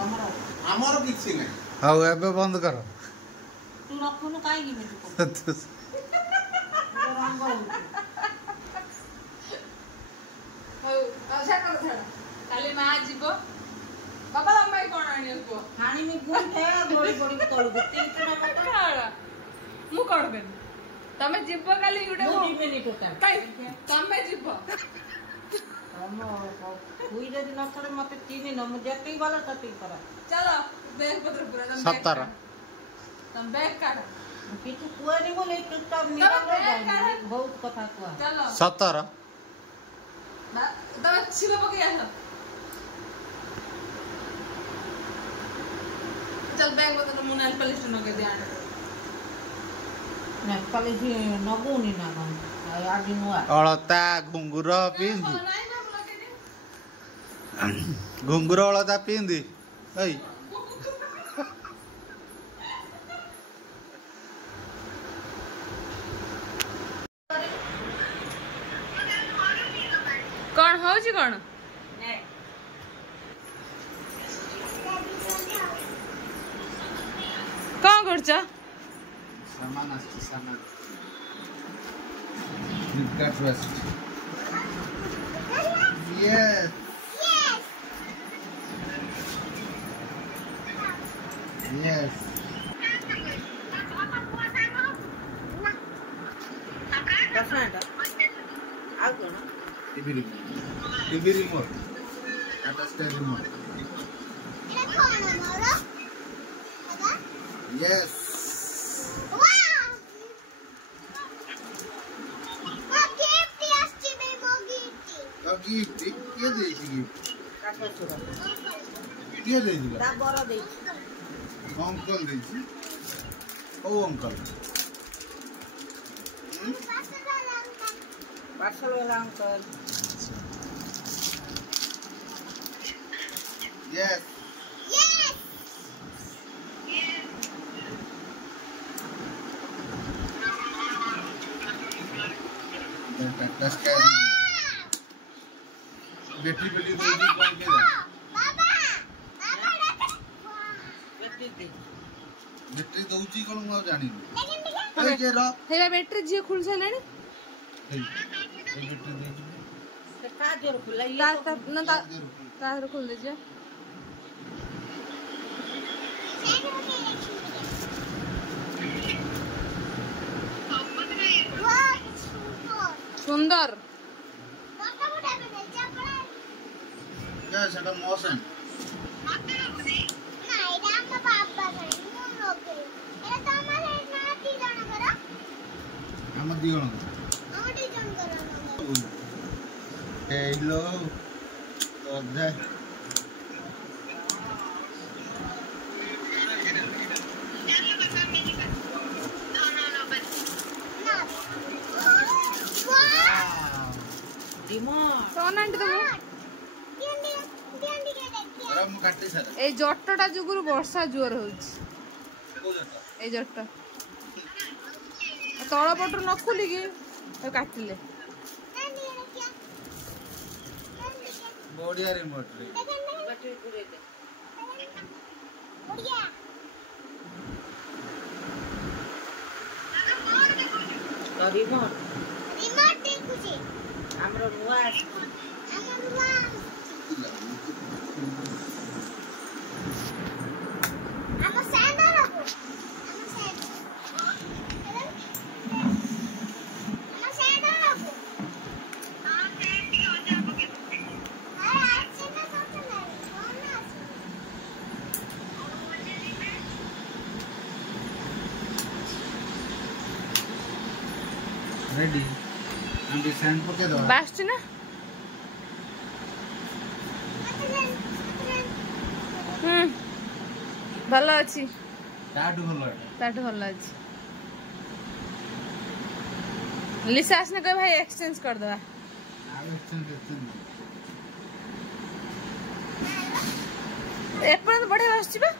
ଆମର କିଛି ନାହିଁ। ହଉ ଏବେ ବନ୍ଦ କର। ତୁ ରଖୁନୁ କାହିଁକି ମିଠୁ ରଙ୍ଗ ହଉ ଆଉ ଛାଡ଼ କାଲି ମା ଯିବ ବାବା ତମ ପାଇଁ କଣ ଆଣିବ କୁହ? ଆଣିମି ଗୁଣ୍ଠେ ଗୋଳି ଗୋଳି ତଳକୁ ମୁଁ କଣ କରିବି? ତମେ ଯିବ କାଲି ଗୋଟେ ତମେ ଯିବ তুই যদি ন করে মতে চিনি না, যেতেই বলো ততেই করা। চলো ব্যাগ পত্র পুরো সতর তুমি ব্যাগ কাটো। কিছু কুয়ানি বলে চুপচাপ নিরামে যাই, বহুত কথা কুয়া। চলো সতর তুমি ছিল পকে আসো। চল ব্যাগ পত্র তো মুনাল পালিশ নগে দে আনে না পালিশ নগুনি না কোন আদি নুয়া ଅଳତା ଘୁଙ୍ଗୁର ପିନ୍ଧି ଘୁଙ୍ଗୁର ଅଳତା ପିନ୍ଧି ଏଇ କଣ ହଉଛି କଣ? କଣ କରୁଛ? ସାମାନ ଆସିଛି ସାମାନ ଫ୍ଲିପକାର୍ଟରୁ ଆସିଛି। Yes. Yes. TV remote. Tata Sky remote. Yes. Gift किए देछि गिफ्ट किए देछि ता बरा देछि अंकल देछि ओ अंकल पार्सल वाला uncle yes yes that's good battery battery दो जी कौन के बाबा बैटरी दउची कोन म जानि ए जे रो हेला बैटरी जे खुल छलानी ए बैटरी दउची से का जोर खुला ये ता न ता खुल दे जे सुंदर क्या सेटा मौसम माते होने ना इडा हम बाबा गई नो लोके एटा तो हमारे नाती जण करा हम दिगण आडी जण करा हेलो ओदे सोनांटी तो ए जट्टटा जुगुरु वर्षा जोर होउछि ए जट्ट तळ पटु न खुली की काटिले बढ़िया रिमोट रे बैटरी पूरे दे बढ़िया रिमोट रिमोट देखु छी हमरो नुआ हमर नुआ हम सैंडल रखो हम सैंडल रखो हां सैंडल हो जा पके अरे आज से ना सब ना कौन ना रेडी हम भी सैंड पके दो बासछ ना भलो अछि टाटू भलो अछि लिसास ने कह भाई एक्सचेंज कर दवा एक पर बढ़िया आछि बा